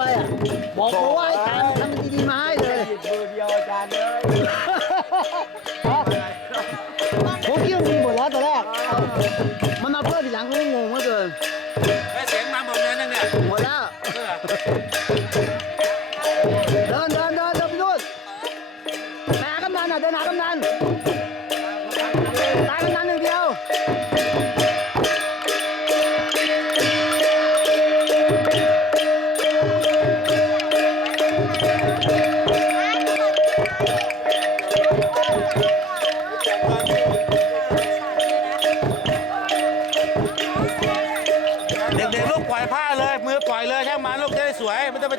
ไปอะบอกเขาว่าให้ทำมทำดีๆม้เลย หยิบมือเดียวอาจารย์เลยผมคิดว่ามีหมดแล้วแต่นแรก มันเอาเพื่มทีหลังก็งงมากเกินเฮ้เสียงมาหมดเลยนั่งเนี่ย หมดแล้ว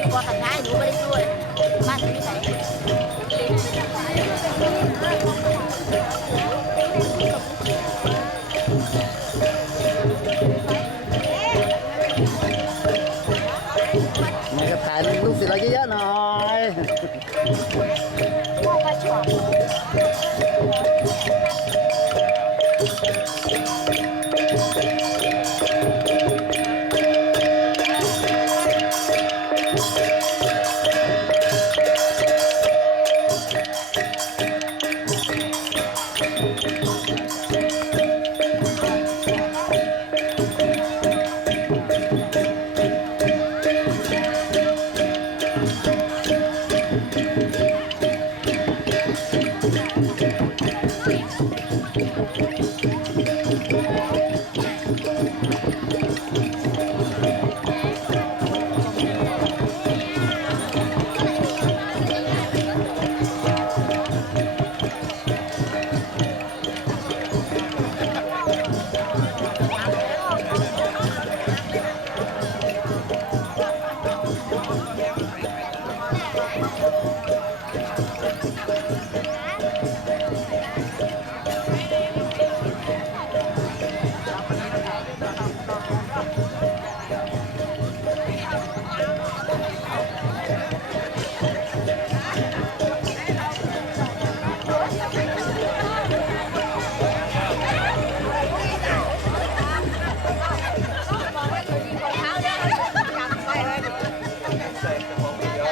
มีบอกกันง่ายหนูไม่ได้ช่วยบ้านที่ไหนนี่ก็ถ่าลูกศิษย์เรเยอะๆหน่อย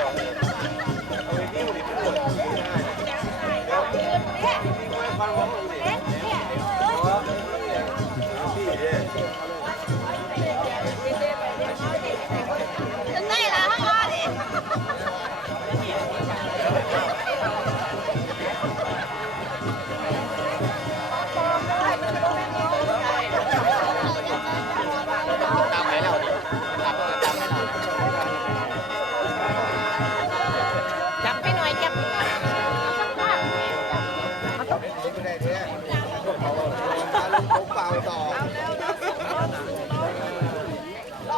有那种。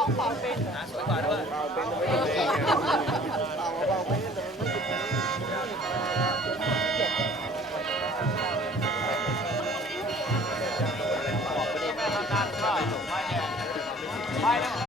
双爆飞